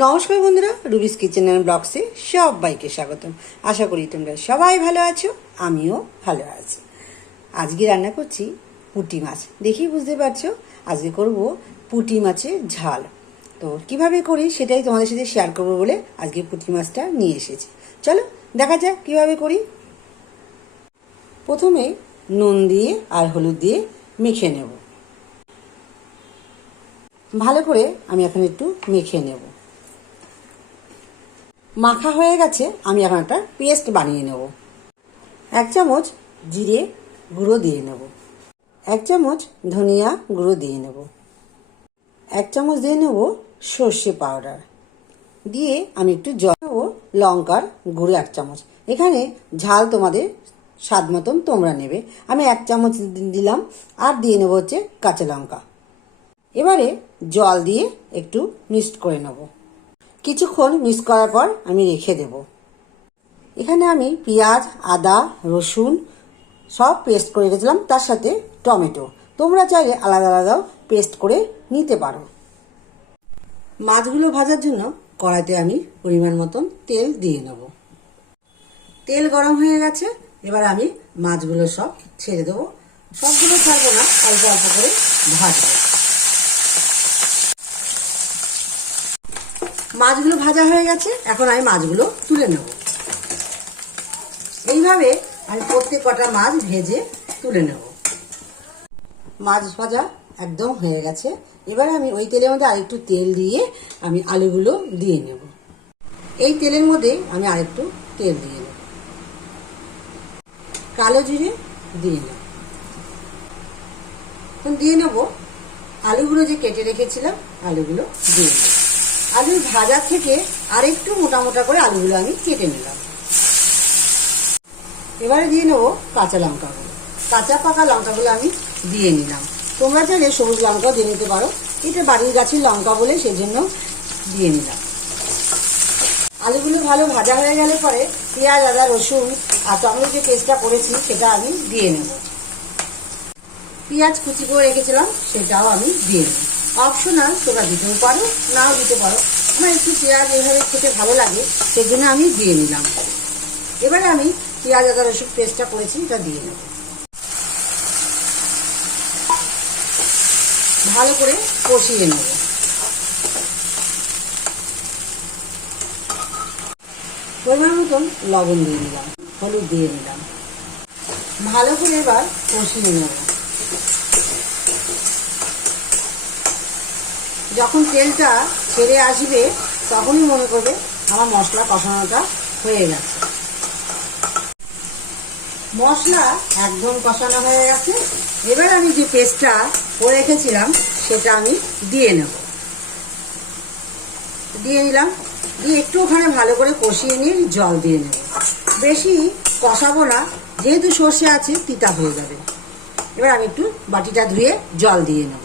নমস্কার বন্ধুরা, রুবিস kitchen and ব্লগসে সবাইকে স্বাগতম। আশা করি তোমরা সবাই ভালো আছো, আমিও ভালো আছি। আজকে রান্না করছি পুঁটি মাছ। দেখেই বুঝতে পারছো আজকে করব পুঁটি মাছের ঝাল। তো কিভাবে করি সেটাই তোমাদের সাথে শেয়ার করবো বলে আজকে পুঁটি মাছটা নিয়ে এসেছি। চলো দেখা যাক কিভাবে করি। প্রথমে নুন দিয়ে আর হলুদ দিয়ে মেখে নেব। ভালো করে আমি এখন একটু মেখে নেব। মাখা হয়ে গেছে, আমি এখন একটা পেস্ট বানিয়ে নেব। 1 চামচ জিরে গুঁড়ো দিয়ে নেব, 1 চামচ ধনিয়া গুঁড়ো দিয়ে নেব, 1 চামচ দিয়ে নেব সর্ষে পাউডার, দিয়ে আমি একটু জল ও লঙ্কার গুঁড়ো 1 চামচ। এখানে ঝাল তোমাদের স্বাদ মতন তোমরা নেবে। আমি 1 চামচ দিলাম, আর দিয়ে নেব হচ্ছে কাঁচা লঙ্কা। এবারে জল দিয়ে একটু মিক্সড করে নেব। কিছুক্ষণ মিক্স করার পর আমি রেখে দেব। এখানে আমি পেঁয়াজ, আদা, রসুন সব পেস্ট করে রেখেছিলাম, তার সাথে টমেটো। তোমরা চাইলে আলাদা আলাদাও পেস্ট করে নিতে পারো। মাছগুলো ভাজার জন্য কড়াইতে আমি পরিমাণ মতন তেল দিয়ে নেব। তেল গরম হয়ে গেছে, এবার আমি মাছগুলো সব ছেড়ে দেবো। সবগুলো ছাড়বো না, অল্প অল্প করে ভাজবো। মাছগুলো ভাজা হয়ে গেছে, এখন আমি মাছগুলো তুলে নেব। এইভাবে আমি প্রত্যেক কটা মাছ ভেজে তুলে নেব। মাছ ভাজা একদম হয়ে গেছে। এবারে আমি ওই তেলের মধ্যে আরেকটু তেল দিয়ে আমি আলুগুলো দিয়ে নেব। এই তেলের মধ্যে আমি আরেকটু তেল দিয়ে নেব। কালো জিরে দিয়ে নেব। এখন দিয়ে নেব আলুগুলো যে কেটে রেখেছিলাম, আলুগুলো দিয়ে নেব। আলু ভাজা থেকে আরেকটু মোটা মোটা করে আলুগুলো আমি কেটে নিলাম। এবারে দিয়ে নেবো কাঁচা লঙ্কাগুলো। কাঁচা পাকা লঙ্কাগুলো আমি দিয়ে নিলাম। তোমরা চাইলে সবুজ লঙ্কাও দিয়ে নিতে পারো, এটা বাড়ির গাছের লঙ্কা বলে সেজন্য দিয়ে নিলাম। আলুগুলো ভালো ভাজা হয়ে গেলে পরে পেঁয়াজ, আদা, রসুন আর টমেটো যে পেস্টটা করেছি সেটা আমি দিয়ে নেব। পেঁয়াজ কুচি করে রেখেছিলাম সেটাও আমি দিয়ে নেব। অপশনাল, তোমরা দিতেও পারো, নাও দিতে পারো। আমার একটু পেঁয়াজ এভাবে খেতে ভালো লাগে, সেজন্য আমি দিয়ে নিলাম। এবারে আমি পেঁয়াজ, আদা, রসুন পেস্টটা করেছি এটা দিয়ে নেব। ভালো করে কষিয়ে নেব। পরিমাণ মতন লবণ দিয়ে নিলাম, হলুদ দিয়ে নিলাম। ভালো করে এবার কষিয়ে নেব। যখন তেলটা ছেড়ে আসবে তখনই মনে করবে আমার মশলা কষানোটা হয়ে গেছে। মশলা একদম কষানো হয়ে গেছে। এবার আমি যে পেস্টটা করে রেখেছিলাম সেটা আমি দিয়ে নেব। দিয়ে নিলাম, দিয়ে একটু ওখানে ভালো করে কষিয়ে নিয়ে জল দিয়ে নেব। বেশি কষাবো না, যেহেতু সর্ষে আছে তিতা হয়ে যাবে। এবার আমি একটু বাটিটা ধুয়ে জল দিয়ে নেব।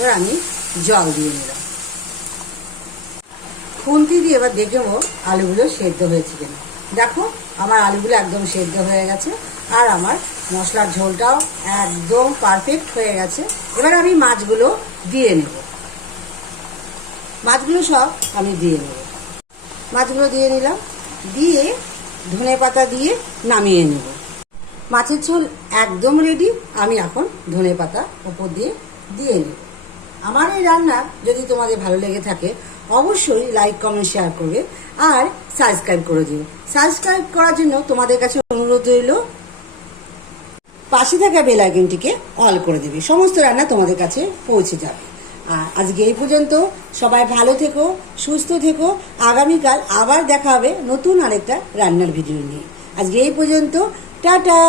এবার আমি জল দিয়ে নিলাম। খুন্তি দিয়ে এবার দেখে নেবো আলুগুলো সেদ্ধ হয়েছে কিনা। দেখো আমার আলুগুলো একদম সেদ্ধ হয়ে গেছে, আর আমার মশলার ঝোলটাও একদম পারফেক্ট হয়ে গেছে। এবার আমি মাছগুলো দিয়ে নেব। মাছগুলো সব আমি দিয়ে নেব। মাছগুলো দিয়ে নিলাম, দিয়ে ধনেপাতা দিয়ে নামিয়ে নেব। মাছের ঝোল একদম রেডি। আমি এখন ধনেপাতা উপর দিয়ে দিয়ে নেব। আমার এই রান্না যদি তোমাদের ভালো লেগে থাকে অবশ্যই লাইক, কমেন্ট, শেয়ার করবে আর সাবস্ক্রাইব করে দিও। সাবস্ক্রাইব করার জন্য তোমাদের কাছে অনুরোধ রইল, পাশে থাকা বেল আইকনটিকে অল করে দেবে। সমস্ত রান্না তোমাদের কাছে পৌঁছে যাবে। আর আজকে এই পর্যন্ত। সবাই ভালো থেকো, সুস্থ থেকো। আগামীকাল আবার দেখা হবে নতুন আরেকটা রান্নার ভিডিও নিয়ে। আজকে এই পর্যন্ত, টাটা।